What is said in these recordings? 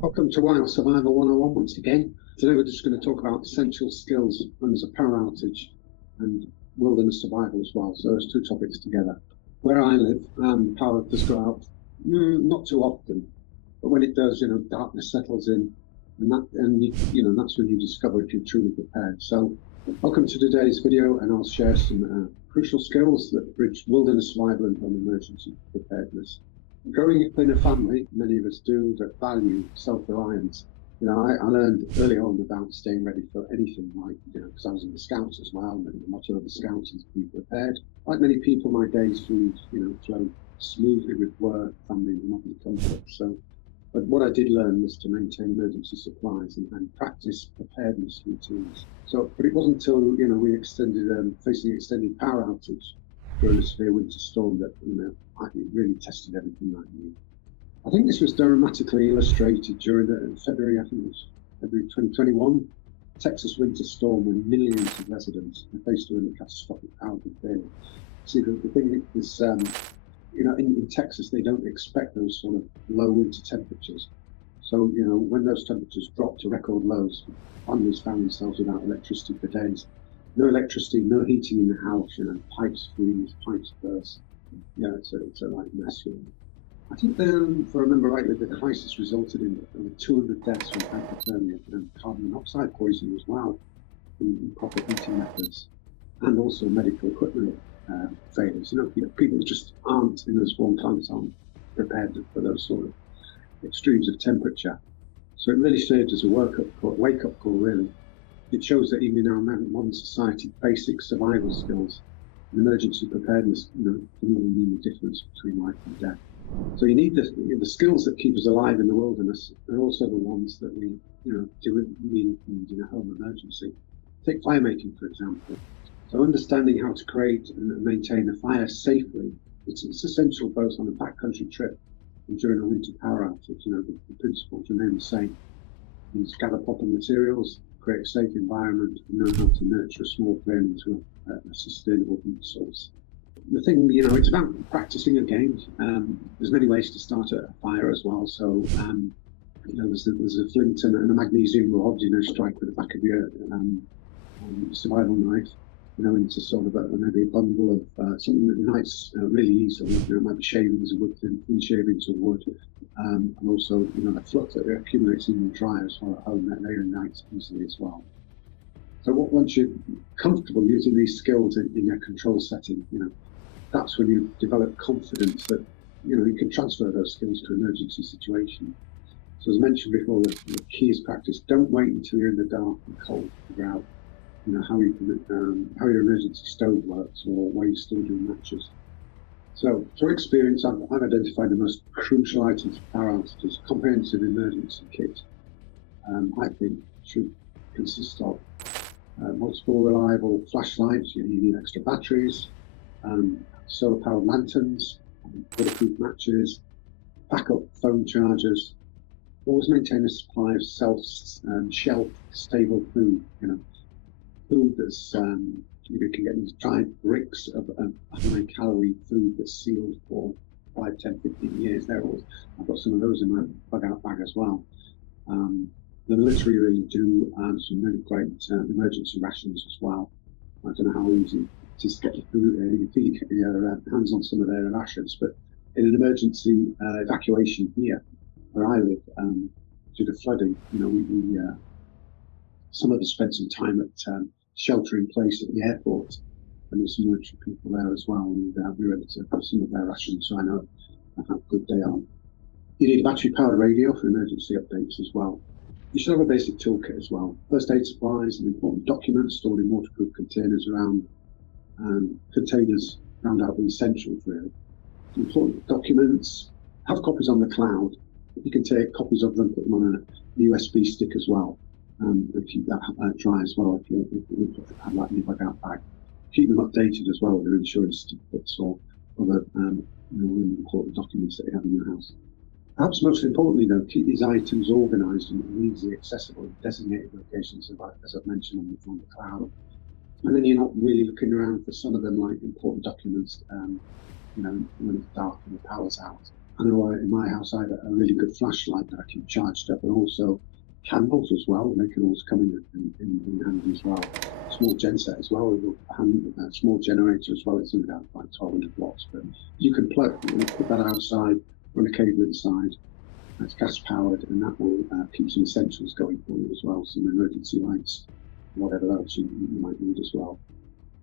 Welcome to Wild Survival 101 once again. Today we're just going to talk about essential skills when there's a power outage and wilderness survival as well. So there's two topics together. Where I live, power does go out not too often, but when it does, darkness settles in, and that's when you discover if you're truly prepared. So welcome to today's video, and I'll share some crucial skills that bridge wilderness survival and home emergency preparedness. Growing up in a family, many of us do, that value self-reliance. I learned early on about staying ready for anything, because I was in the Scouts as well, and the motto of the Scouts is be prepared. Like many people, my days flowed smoothly with work, family, and modern comfort. But what I did learn was to maintain emergency supplies and practice preparedness routines. But it wasn't until we facing extended power outage during a severe winter storm that it really tested everything I knew. I think this was dramatically illustrated during February 2021, Texas winter storm, when millions of residents were faced with a catastrophic power failure. See, the thing is, in Texas, they don't expect those sort of low winter temperatures. So, when those temperatures dropped to record lows, families found themselves without electricity for days. No electricity, no heating in the house, pipes freeze, pipes burst. It's a mess, really. I think, if I remember rightly, the crisis resulted in over 200 deaths from hypothermia and carbon monoxide poisoning as well, in improper heating methods, and also medical equipment failures. People just aren't, in those warm climates, aren't prepared for those sort of extremes of temperature. So it really served as a wake-up call, really. It shows that even in our modern society, basic survival skills and emergency preparedness, can really mean the difference between life and death. So you need the skills that keep us alive in the wilderness, and also the ones that we, do need in a home emergency. Take fire making, for example. So understanding how to create and maintain a fire safely, it's essential both on a backcountry trip and during a winter power outage. The principles remain the same. You need to gather proper materials, create a safe environment, and know how to nurture a small flame into a sustainable heat source. The thing, it's about practicing again. There's many ways to start a fire as well. So, there's a flint and a magnesium rod, strike with the back of your survival knife, into sort of maybe a bundle of something that ignites really easily. It might be shavings of wood, thin shavings of wood, and also, the fluff that accumulates in the dryer as well at home, that they ignite easily as well. So once you're comfortable using these skills in a control setting, that's when you develop confidence that, you can transfer those skills to emergency situations. So as mentioned before, the key is practice. Don't wait until you're in the dark and cold to figure out, how your emergency stove works or where you store your matches. So through experience, I've identified the most crucial items for power outages. Comprehensive emergency kit, I think, should consist of multiple reliable flashlights. You need extra batteries, solar-powered lanterns, waterproof matches, backup phone chargers. Always maintain a supply of shelf-stable food. Food that's you can get these giant bricks of high-calorie food that's sealed for 5, 10, 15 years. I've got some of those in my bug-out bag as well. The military really do some really great emergency rations as well. I don't know how easy it is to get your hands on some of their rations, but in an emergency evacuation here, where I live, due to flooding, we some of us spent some time at shelter in place at the airport, and there's some military people there as well, and we were able to have some of their rations, so I know how good they are. You need a battery-powered radio for emergency updates as well. You should have a basic toolkit as well. First aid supplies and important documents stored in waterproof containers around out the essentials, really. Important documents, have copies on the cloud. You can take copies of them, put them on a USB stick as well, and keep that dry as well if you have that in your bug-out bag. Keep them updated as well with your insurance certificates or other really important documents that you have in your house. Perhaps most importantly, though, keep these items organised and easily accessible in designated locations, as I've mentioned, on the cloud. And then you're not really looking around for some of them, like important documents, when it's dark and the power's out. I know in my house I have a really good flashlight that I keep charged up, and also candles as well. They can also come in handy as well. Small genset as well, a small generator as well. It's only about like 1200 watts, but you can put that outside, run a cable inside. That's gas powered, and that will keep some essentials going for you as well. Some emergency lights, whatever else you might need as well.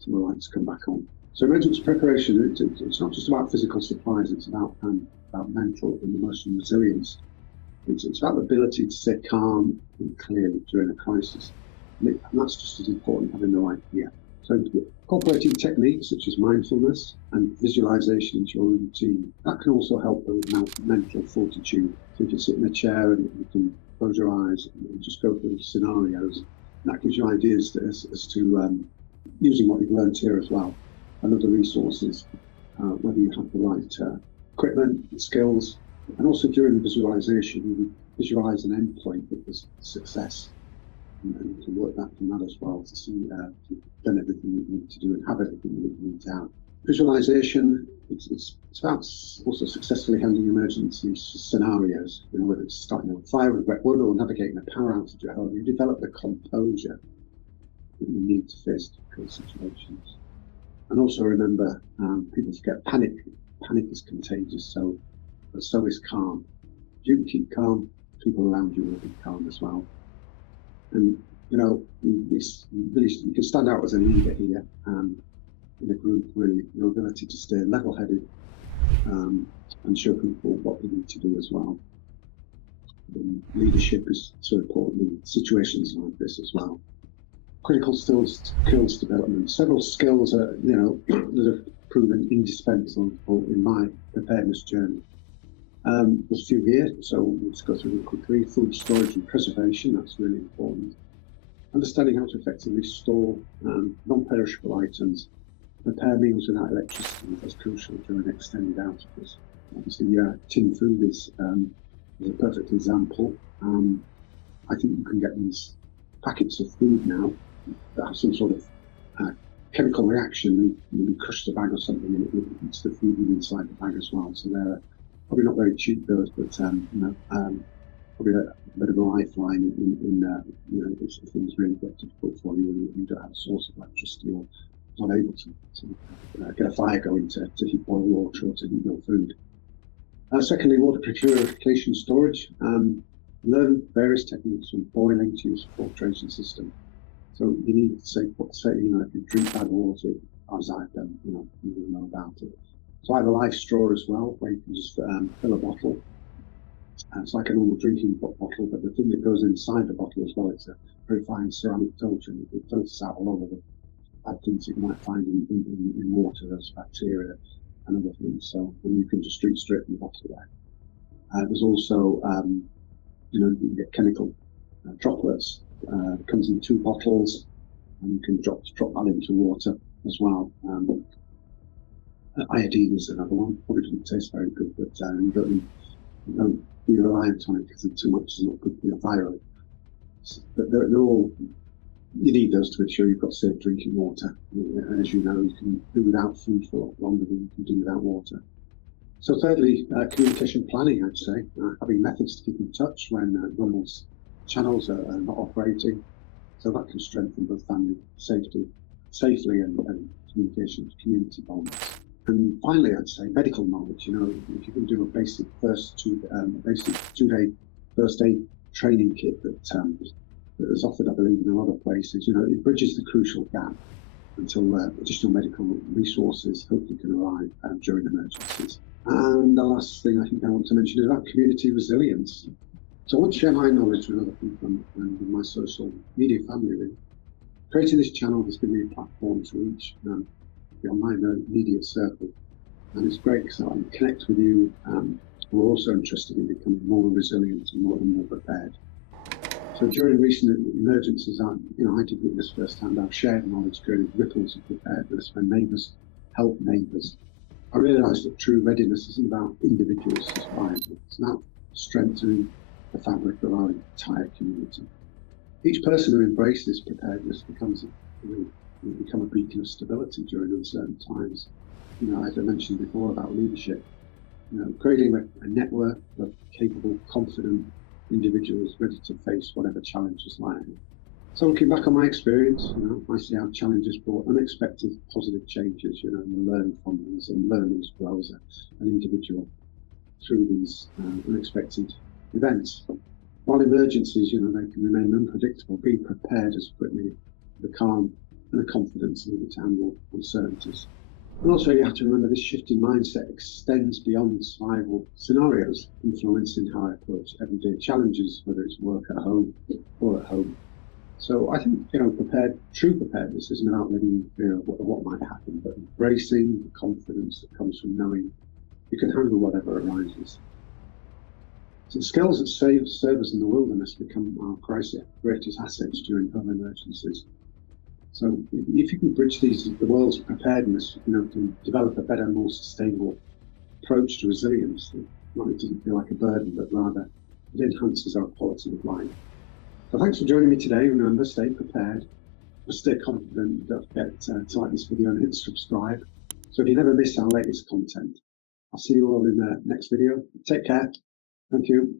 So the lights come back on. So emergency preparation, it's not just about physical supplies, it's about mental and emotional resilience. It's about the ability to stay calm and clear during a crisis. And that's just as important, having the right gear. So incorporating techniques such as mindfulness and visualization into your routine, that can also help build mental fortitude. So if you sit in a chair and you can close your eyes and just go through scenarios, that gives you ideas as to using what you've learned here as well, and other resources, whether you have the right equipment, skills, and also during visualization, you visualize an endpoint of the success, and you can work that from that as well to see you've done everything you need to do and have everything you need to have. Visualization, it's about also successfully handling emergency scenarios, whether it's starting a fire with wet wood or navigating a power outage at home. You develop the composure that you need to face difficult situations. And also remember, people forget panic. Panic is contagious, but so is calm. If you can keep calm, people around you will be calm as well. And you can stand out as a leader here in a group, really, your ability to stay level-headed and show people what they need to do as well. Leadership is so important in situations like this as well. Critical skills development. Several skills that have proven indispensable in my preparedness journey. There's a few here, so we'll just go through them quickly. Food storage and preservation, that's really important. Understanding how to effectively store non-perishable items. Prepare meals without electricity, that's crucial during extended outages. Obviously, tin food is a perfect example. I think you can get these packets of food now that have some sort of chemical reaction. You crush the bag or something, and it eats the food inside the bag as well. So they're probably not very cheap, those, but probably a bit of a lifeline if things really get difficult for you and you don't have a source of electricity or not able to get a fire going to heat boil water or to heat your food. Secondly, water purification storage. Learn various techniques from boiling to use a filtration system. So you need to say if you drink bad water, as I've done, you will know about it. So I have a life straw as well, where you can just fill a bottle. It's like a normal drinking bottle, but the thing that goes inside the bottle as well, it's a very fine ceramic filter, and it filters out a lot of the bad things that you might find in water, those bacteria and other things. So then you can just drink straight from the bottle there. There's also, you can get chemical droplets. It comes in 2 bottles, and you can drop that into water as well. Iodine is another one. Probably doesn't taste very good, but you don't be reliant on it because too much is not good for your thyroid. But they're all, you need those to ensure you've got safe drinking water. And as you know, you can do without food for a lot longer than you can do without water. So thirdly, communication planning, I'd say. Having methods to keep in touch when normal channels are not operating. So that can strengthen both family safely and communication to community bonds. And finally, I'd say medical knowledge. If you can do a basic 2-day first aid training kit that is offered, I believe, in a lot of places, it bridges the crucial gap until additional medical resources hopefully can arrive during emergencies. And the last thing I think I want to mention is about community resilience. So I want to share my knowledge with other people and with my social media family, really. Creating this channel has given me a platform to reach the online immediate circle. And it's great because I can connect with you who are also interested in becoming more resilient and more prepared. So during recent emergencies, I did witness firsthand. I've shared knowledge creating ripples of preparedness when neighbours help neighbours. I realised that true readiness isn't about individuals' survival. It's about strengthening the fabric of our entire community. Each person who embraces preparedness become a beacon of stability during uncertain times. As I mentioned before about leadership, creating a network of capable, confident individuals ready to face whatever challenges lie ahead. So looking back on my experience, I see how challenges brought unexpected positive changes, and learn from these and learn as well as an individual through these unexpected events. While emergencies, they can remain unpredictable, be prepared as quickly, the calm and the confidence needed to handle uncertainties. And also you have to remember this shift in mindset extends beyond survival scenarios, influencing how I approach everyday challenges, whether it's work at home or at home. So I think, true preparedness isn't about living in fear of what might happen, but embracing the confidence that comes from knowing you can handle whatever arises. So the skills that serve us in the wilderness become our greatest assets during home emergencies. So if you can bridge the world's preparedness, to develop a better, more sustainable approach to resilience, it doesn't feel like a burden, but rather it enhances our quality of life. So thanks for joining me today. Remember, stay prepared, stay confident. Don't forget to like this video and hit subscribe, so if you never miss our latest content. I'll see you all in the next video. Take care. Thank you.